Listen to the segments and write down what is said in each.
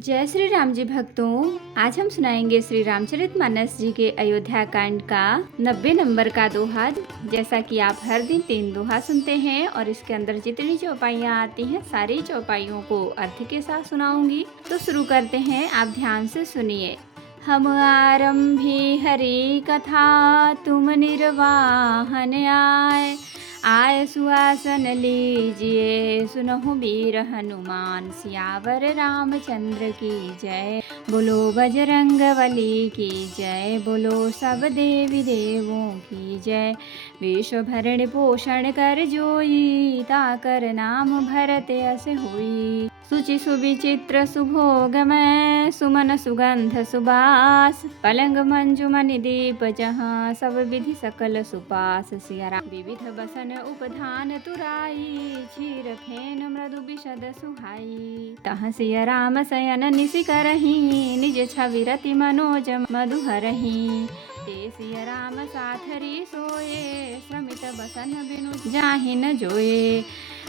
जय श्री राम जी भक्तों, आज हम सुनाएंगे श्री रामचरितमानस जी के अयोध्या कांड का 90 नंबर का दोहा। जैसा कि आप हर दिन 3 दोहा सुनते हैं और इसके अंदर जितनी चौपाइयाँ आती हैं सारी चौपाइयों को अर्थ के साथ सुनाऊंगी। तो शुरू करते हैं, आप ध्यान से सुनिए। हम आरंभी हरि कथा, तुम निर्वाहन आय सुआसन लीजिए, सुनहु वीर हनुमान सियावर रामचंद्र की जय। बोलो बजरंग बली की जय, बोलो सब देवी देवों की जय। विश्व भरण पोषण कर जोई, ताकर नाम भरत अस होई। सुचि सुविचित्र सुभोगमय, सुमन सुगंध सुबास। पलंग मंजुमनि दीप जहाँ, सब विधि सकल सुपास। सिया राम विविध बसन उपधान तुराई, चीर फेन मृदु विशद सुहाई। तहाँ सिया राम शयन निसि करही, निज छवि रति मनोज मधुहरही। ते सिया राम साथरी सोए, श्रमित बसन बिनु जाहि न जोए।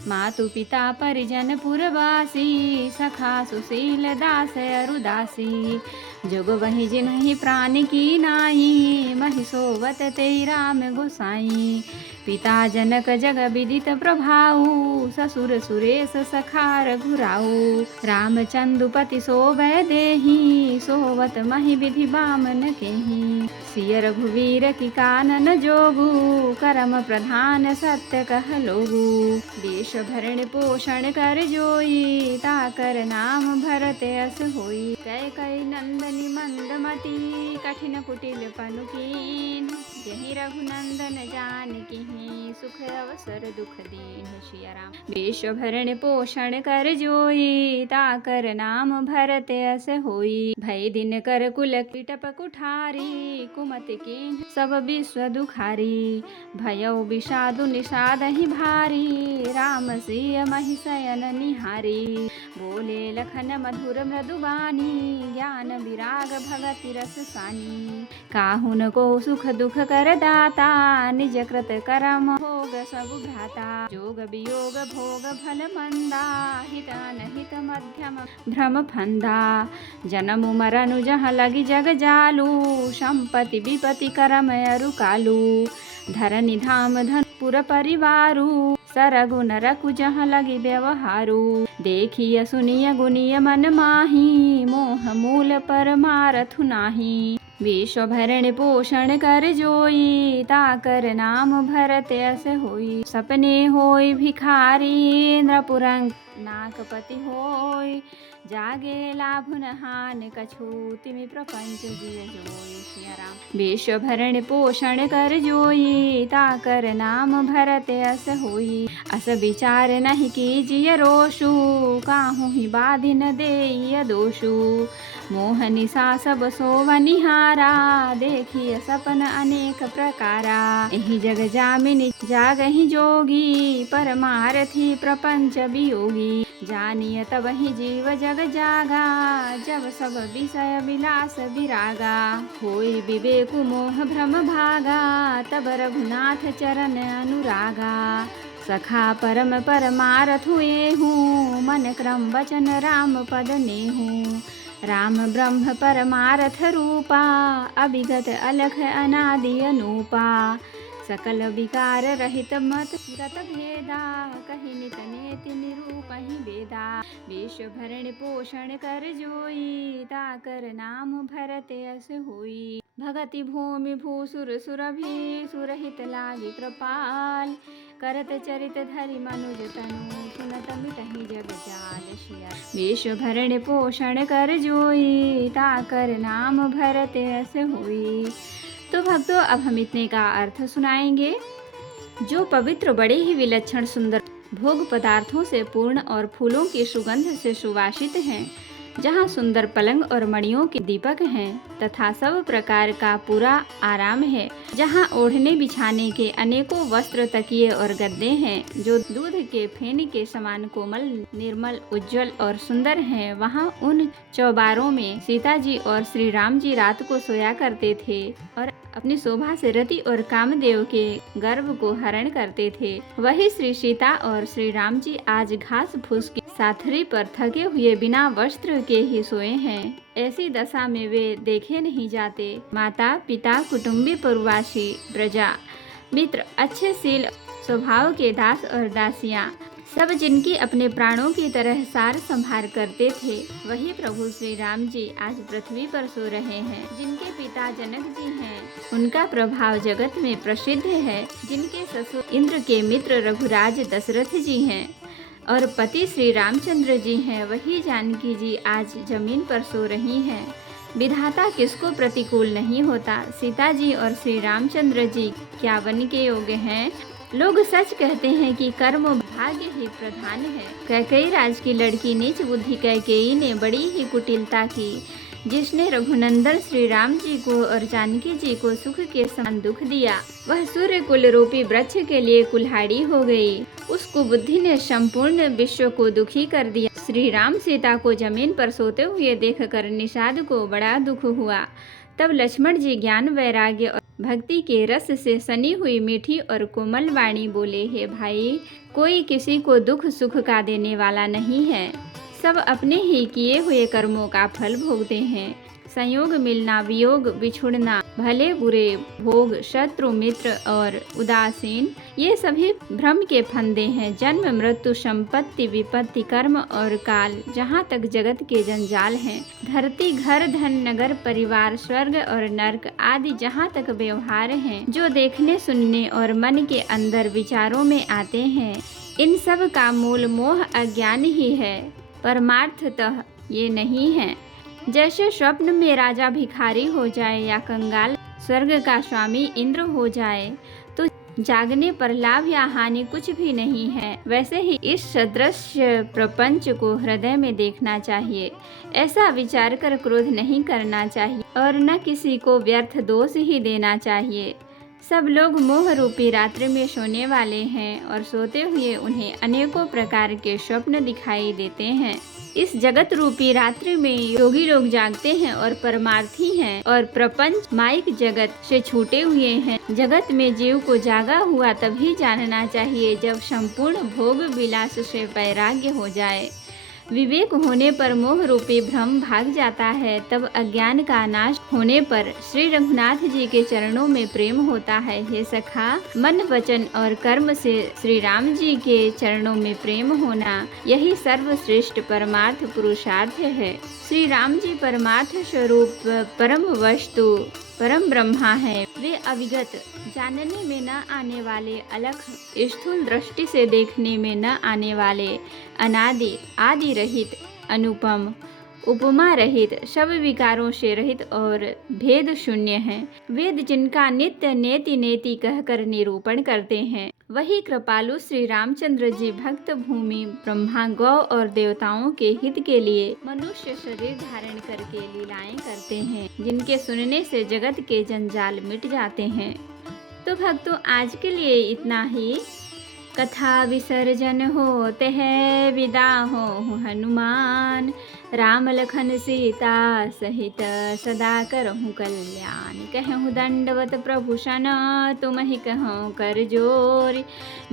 मातु पिता परिजन पुरवासी, सखा सुशील दास अरुदासी। जोग वही जिन्हि प्राण की नाई, महि सोवत तेई राम गोसाई। पिता जनक जग विदित प्रभाऊ, ससुर सुरेश सखा रघुराऊ। रामचंद्रपति सोवै देहि, सोवत महि विधि बामन केहि। सिय रघुवीर की कानन जोगु, करम प्रधान सत्य कह लोगु। देश भरण पोषण कर जोई, ताकर नाम भरत अस होई। कैकेयी नंदनी मंदमती, कठिन कुटिल पनु कीन। यही रघुनंदन जानकी, सुख अवसर दुख दीन। सिया राम देश भरण पोषण कर जोई, ताकर नाम भरत अस होई। भय दिन कर कुल कीटप कुठारी, कुमति कीन सब विश्व दुखारी। भयउ विषादु निषादहि भारी, राम सिय महि शयन निहारी। बोले लखन मधुर मृदुबानी, ज्ञान विराग भगति रस सानी। काहुन को सुख दुख कर दाता, निज कृत करम भोग सब भ्राता। जोग वियोग भोग फल मंदा, हित अनहित मध्यम भ्रम फंदा। जन्म मरनु जहाँ लगी जग जालू, संपत्ति विपत्ति करम अरु कालू। धरनी धाम धन पुर परिवारू, सरगुन रखु जहाँ लगी व्यवहारू। देखिय सुनिय गुनिय मन माही, मोह मूल पर मारथु नाही। विश्व भरण पोषण कर जोई, ताकर नाम भरत अस होई। सपने होई भिखारी, नृपुरंग नाकपति होई। जागे लाभ न हान कछु, तिमि प्रपंच जिय जोई। सिया राम विश्व भरण पोषण कर जोई, ताकर नाम भरत अस होई। अस विचार नहीं कीजिए रोषु, काहू ही बाधि न देय दोषु। मोह निशा सब सोवनिहारा, देखिय सपन अनेक प्रकारा। एहि जग जामिनी जागहि जोगी, परमारथी प्रपंच वियोगी। जानिय तब ही जीव जग जागा, जब सब विषय विलास विरागा। होई विवेक मोह भ्रम भागा, तब रघुनाथ चरण अनुरागा। सखा परम परमारथ हुए हूँ, मन क्रम वचन राम पद नेहूँ। राम ब्रह्म परमारथ रूपा, अभिगत अलख अनादि अनूपा। सकल विकार रहित मत गत भेदा, कहि नित नेति निरूपहि वेदा। विश्व भरण पोषण कर जोई, ताकर नाम भरत अस होई। भगति भूमि भूसुर सुरभि, सुरहित लागी कृपाल। करत चरित धरि मनुज तनु, सुनत मिटहि जग जाल। सिया विश्व भरण पोषण कर जोई, ताकर नाम भरत अस होई। तो भक्तों, अब हम इतने का अर्थ सुनाएंगे। जो पवित्र बड़े ही विलक्षण सुंदर भोग पदार्थों से पूर्ण और फूलों की सुगंध से सुवासित हैं, जहाँ सुंदर पलंग और मणियों के दीपक हैं, तथा सब प्रकार का पूरा आराम है। जहाँ ओढ़ने बिछाने के अनेकों वस्त्र तकिए और गद्दे हैं, जो दूध के फेन के समान कोमल निर्मल उज्जवल और सुंदर हैं। वहाँ उन चौबारों में सीता जी और श्री राम जी रात को सोया करते थे और अपनी शोभा से रति और कामदेव के गर्भ को हरण करते थे। वही श्री सीता और श्री राम जी आज घास फूस की साथरी पर थके हुए बिना वस्त्र के ही सोए हैं। ऐसी दशा में वे देखे नहीं जाते। माता पिता, कुटुंबी, पुरवासी, प्रजा, मित्र, अच्छे शील स्वभाव के दास और दासियाँ, सब जिनकी अपने प्राणों की तरह सार संभार करते थे, वही प्रभु श्री राम जी आज पृथ्वी पर सो रहे हैं। जिनके पिता जनक जी हैं, उनका प्रभाव जगत में प्रसिद्ध है। जिनके ससुर इंद्र के मित्र रघुराज दशरथ जी हैं और पति श्री रामचंद्र जी हैं, वही जानकी जी आज जमीन पर सो रही हैं। विधाता किसको प्रतिकूल नहीं होता। सीता जी और श्री रामचंद्र जी क्या वन के योग्य हैं। लोग सच कहते हैं कि कर्म भाग्य ही प्रधान है। कैकेयी राज की लड़की नीच बुद्धि कैकेयी ने बड़ी ही कुटिलता की, जिसने रघुनंदन श्री राम जी को और जानकी जी को सुख के समान दुख दिया। वह सूर्य कुल रूपी वृक्ष के लिए कुल्हाड़ी हो गई। उस कुबुद्धि ने संपूर्ण विश्व को दुखी कर दिया। श्री राम सीता को जमीन पर सोते हुए देखकर निषाद को बड़ा दुख हुआ। तब लक्ष्मण जी ज्ञान, वैराग्य और भक्ति के रस से सनी हुई मीठी और कोमल वाणी बोले, हे भाई, कोई किसी को दुख सुख का देने वाला नहीं है। सब अपने ही किए हुए कर्मों का फल भोगते हैं। संयोग, मिलना, वियोग, बिछुड़ना, भले बुरे, भोग, शत्रु, मित्र और उदासीन, ये सभी भ्रम के फंदे हैं। जन्म, मृत्यु, संपत्ति, विपत्ति, कर्म और काल, जहाँ तक जगत के जंजाल हैं। धरती, घर, धन, नगर, परिवार, स्वर्ग और नरक आदि जहाँ तक व्यवहार हैं, जो देखने, सुनने और मन के अंदर विचारों में आते हैं, इन सब का मूल मोह अज्ञान ही है। परमार्थतः ये नहीं है। जैसे स्वप्न में राजा भिखारी हो जाए या कंगाल स्वर्ग का स्वामी इंद्र हो जाए, तो जागने पर लाभ या हानि कुछ भी नहीं है, वैसे ही इस सदृश प्रपंच को हृदय में देखना चाहिए। ऐसा विचार कर क्रोध नहीं करना चाहिए और न किसी को व्यर्थ दोष ही देना चाहिए। सब लोग मोह रूपी रात्रि में सोने वाले हैं और सोते हुए उन्हें अनेकों प्रकार के स्वप्न दिखाई देते हैं। इस जगत रूपी रात्रि में योगी लोग जागते हैं और परमार्थी हैं और प्रपंच माइक जगत से छूटे हुए हैं। जगत में जीव को जागा हुआ तभी जानना चाहिए जब संपूर्ण भोग विलास से वैराग्य हो जाए। विवेक होने पर मोह रूपी भ्रम भाग जाता है। तब अज्ञान का नाश होने पर श्री रघुनाथ जी के चरणों में प्रेम होता है। हे सखा, मन, वचन और कर्म से श्री राम जी के चरणों में प्रेम होना, यही सर्वश्रेष्ठ परमार्थ पुरुषार्थ है। श्री राम जी परमार्थ स्वरूप परम वस्तु परम ब्रह्मा है। वे अविगत, जानने में न आने वाले, अलख, स्थूल दृष्टि से देखने में न आने वाले, अनादि, आदि रहित, अनुपम, उपमा रहित, सब विकारों से रहित और भेद शून्य हैं। वेद जिनका नित्य नेति नेति कहकर निरूपण करते हैं, वही कृपालु श्री रामचंद्र जी भक्त भूमि, ब्रह्मा, गौ और देवताओं के हित के लिए मनुष्य शरीर धारण करके लीलाएं करते हैं, जिनके सुनने से जगत के जंजाल मिट जाते हैं। तो भक्तों, आज के लिए इतना ही। कथा विसर्जन होते हैं, विदा हो हनुमान। राम लखन सीता सहित सदा करहूँ कल्याण। कहूँ दंडवत प्रभु सन, तुम ही कहूँ कर जोर।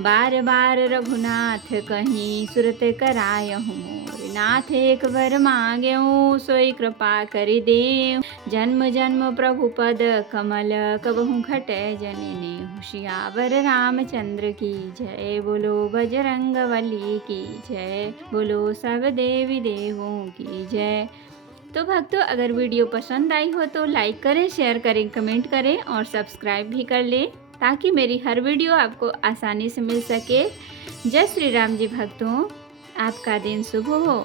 बार बार रघुनाथ कहीं, सुरत करायहूँ मोर। नाथ एक वर मांगेऊ, सोई कृपा करि देव। जन्म जन्म प्रभु पद कमल, कबहूँ घटै जननी। सियावर रामचंद्र की जय, बोलो बजरंगबली की जय, बोलो सब देवी देवों की जय। तो भक्तों, अगर वीडियो पसंद आई हो तो लाइक करें, शेयर करें, कमेंट करें और सब्सक्राइब भी कर लें, ताकि मेरी हर वीडियो आपको आसानी से मिल सके। जय श्री राम जी भक्तों, आपका दिन शुभ हो।